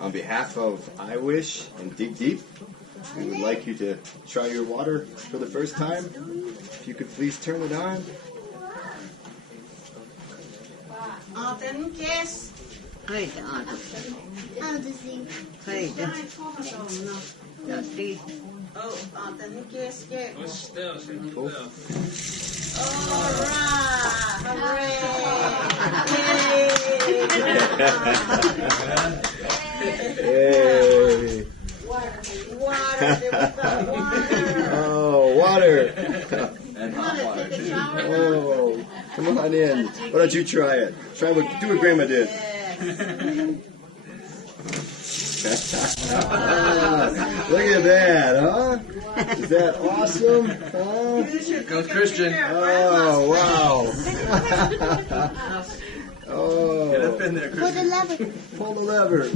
On behalf of I Wish and Dig Deep, we would like you to try your water for the first time. If you could please turn it on. Haydi Aatu. Haydi. Jätti. Cool. Hey. Oh, water. And hot water too. Oh, come on in. Why don't you try it? Do what Grandma did. Look at that, huh? Is that awesome? Huh? Go Christian. Oh, wow. Oh. Get up in there, Christian. Pull the lever.